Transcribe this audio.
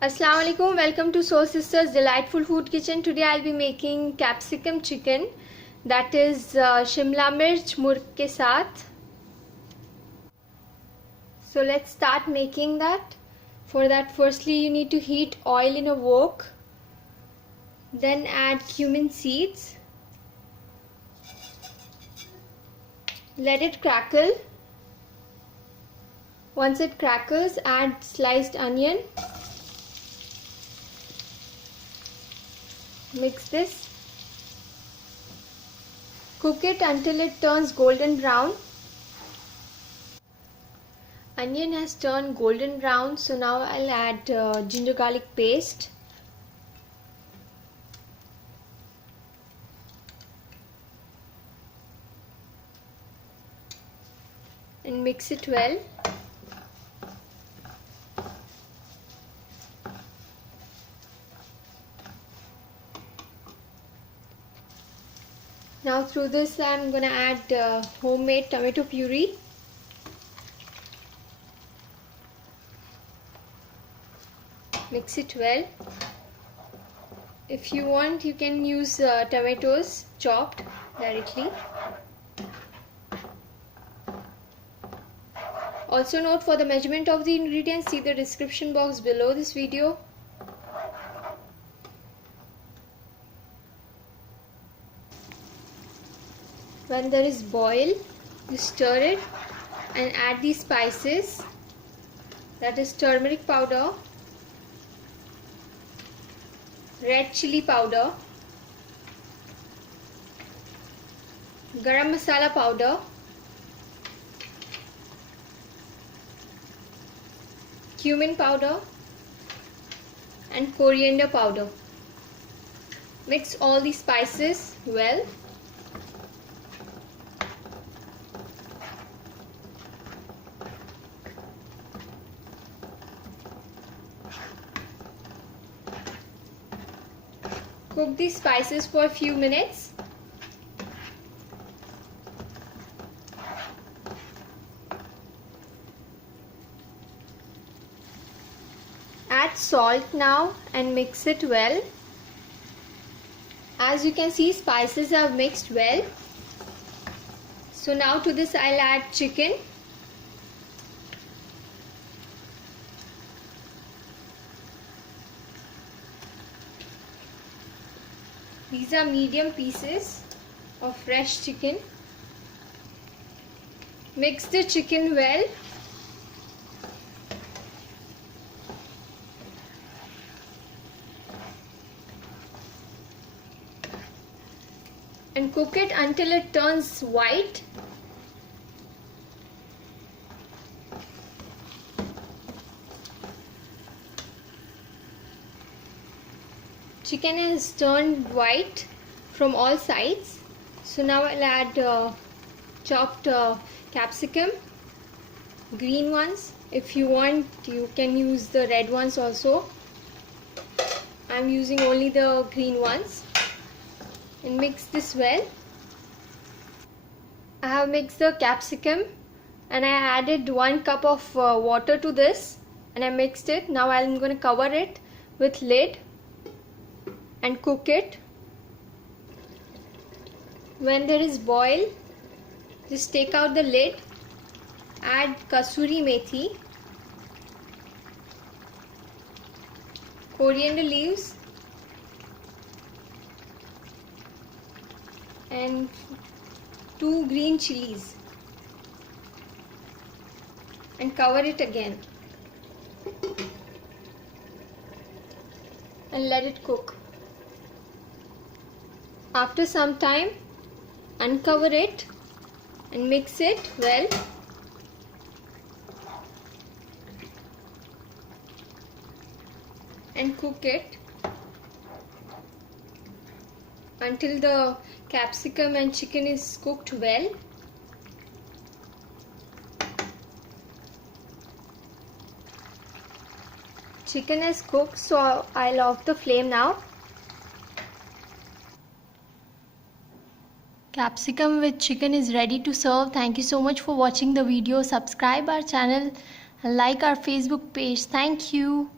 Assalamu alaikum, welcome to Soul Sisters Delightful Food Kitchen. Today I'll be making capsicum chicken, that is Shimla Mirch Murgh ke saath. So let's start making that. For that, firstly you need to heat oil in a wok, then add cumin seeds, let it crackle. Once it crackles, add sliced onion. Mix this. Cook it until it turns golden brown. Onion has turned golden brown, so now I'll add ginger garlic paste. And mix it well. Now through this I'm going to add homemade tomato puree. Mix it well. If you want, you can use tomatoes chopped directly. Also note, for the measurement of the ingredients, see the description box below this video. When there is boil, you stir it and add these spices, that is turmeric powder, red chilli powder, garam masala powder, cumin powder and coriander powder. Mix all these spices well. Cook these spices for a few minutes. Add salt now and mix it well. As you can see, spices are mixed well. So now to this I'll add chicken. These are medium pieces of fresh chicken. Mix the chicken well. And cook it until it turns white. Chicken has turned white from all sides. So now I'll add chopped capsicum, green ones. If you want, you can use the red ones also. I'm using only the green ones. And mix this well. I have mixed the capsicum and I added 1 cup of water to this and I mixed it. Now I'm going to cover it with lid and cook it. When there is boil, just take out the lid, add Kasuri methi, coriander leaves and 2 green chillies and cover it again and let it cook. After some time, uncover it and mix it well. And cook it until the capsicum and chicken is cooked well. Chicken is cooked, so I'll off the flame now. Capsicum with chicken is ready to serve. Thank you so much for watching the video. Subscribe our channel and like our Facebook page. Thank you.